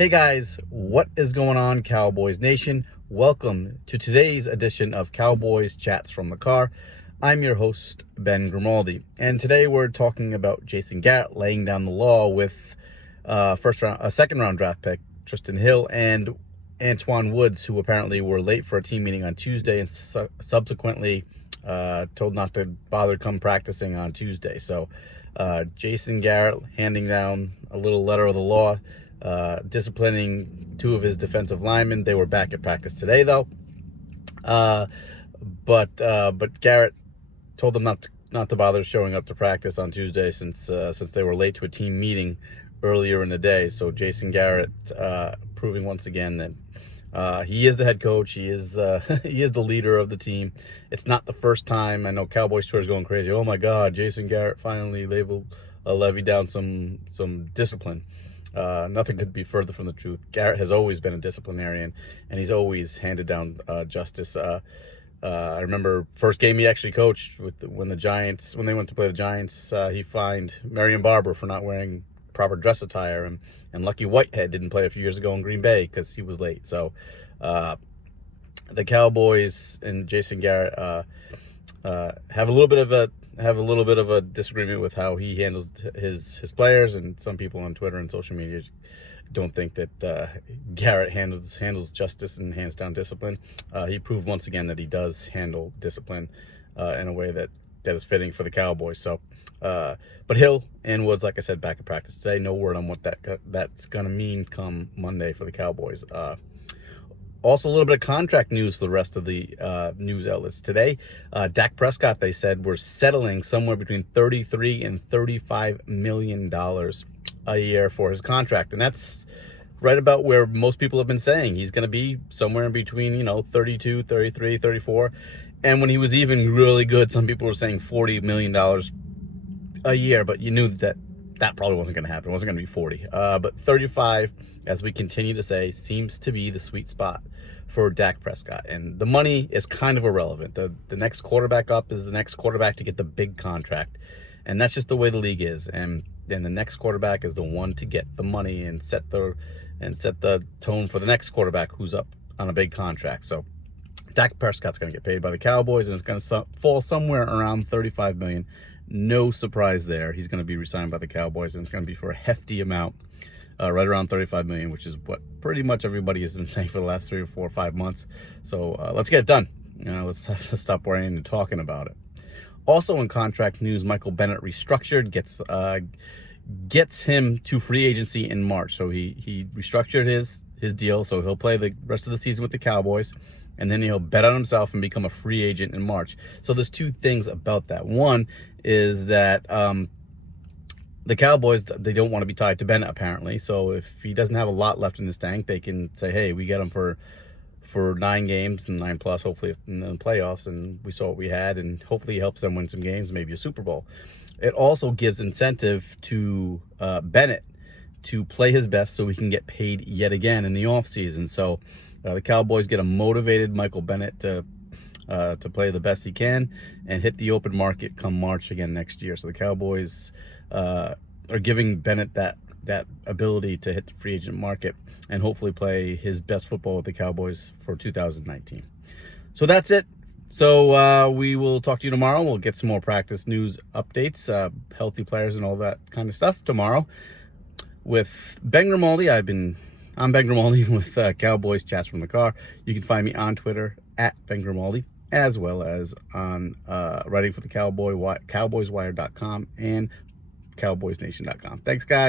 Hey guys, what is going on, Cowboys Nation? Welcome to today's edition of Cowboys Chats from the Car. I'm your host, Ben Grimaldi, and today we're talking about Jason Garrett laying down the law with a second-round draft pick, Trysten Hill, and Antwaun Woods, who apparently were late for a team meeting on Tuesday and subsequently told not to bother come practicing on Tuesday. So Jason Garrett handing down a little letter of the law, disciplining two of his defensive linemen. They were back at practice today, though. But Garrett told them not to bother showing up to practice on Tuesday since they were late to a team meeting earlier in the day. So Jason Garrett proving once again that he is the head coach. He is the leader of the team. It's not the first time. I know Cowboys Twitter is going crazy. Oh my God, Jason Garrett finally levied down some discipline. Nothing could be further from the truth. Garrett has always been a disciplinarian, and he's always handed down justice. I remember first game he actually coached when they went to play the Giants. He fined Marion Barber for not wearing proper dress attire, and Lucky Whitehead didn't play a few years ago in Green Bay because he was late. So the Cowboys and Jason Garrett have a little bit of a disagreement with how he handles his players, and some people on Twitter and social media don't think that Garrett handles justice and hands down discipline. He proved once again that he does handle discipline in a way that is fitting for the Cowboys. So, but Hill and Woods, like I said, back at practice today. No word on what that's going to mean come Monday for the Cowboys. Also, a little bit of contract news for the rest of the news outlets today. Dak Prescott, they said, we're settling somewhere between $33 and $35 million a year for his contract. And that's right about where most people have been saying. He's going to be somewhere in between, 32, 33, 34. And when he was even really good, some people were saying $40 million a year. But you knew that probably wasn't going to happen. It wasn't going to be 40. But 35, as we continue to say, seems to be the sweet spot for Dak Prescott. And the money is kind of irrelevant. The next quarterback up is the next quarterback to get the big contract. And that's just the way the league is. And then the next quarterback is the one to get the money and set the tone for the next quarterback who's up on a big contract. So Dak Prescott's going to get paid by the Cowboys, and it's going to fall somewhere around $35 million. No surprise there. He's going to be re-signed by the Cowboys, and it's going to be for a hefty amount, right around $35 million, which is what pretty much everybody has been saying for the last 3 or 4 or 5 months. So let's get it done. Let's have to stop worrying and talking about it. Also in contract news, Michael Bennett restructured, gets him to free agency in March. So he restructured his deal, so he'll play the rest of the season with the Cowboys, and then he'll bet on himself and become a free agent in March. So there's two things about that. One is that the Cowboys, they don't want to be tied to Bennett, apparently. So if he doesn't have a lot left in his tank, they can say, hey, we get him for 9 games and 9+, hopefully in the playoffs, and we saw what we had, and hopefully he helps them win some games, maybe a Super Bowl. It also gives incentive to Bennett to play his best so he can get paid yet again in the offseason. So the Cowboys get a motivated Michael Bennett to play the best he can and hit the open market come March again next year. So the Cowboys are giving Bennett that ability to hit the free agent market and hopefully play his best football with the Cowboys for 2019. So that's it. So we will talk to you tomorrow. We'll get some more practice news updates, healthy players and all that kind of stuff tomorrow with Ben Grimaldi. I'm Ben Grimaldi with Cowboys Chats from the Car. You can find me on Twitter at Ben Grimaldi, as well as on writing for the CowboysWire.com and CowboysNation.com. Thanks, guys.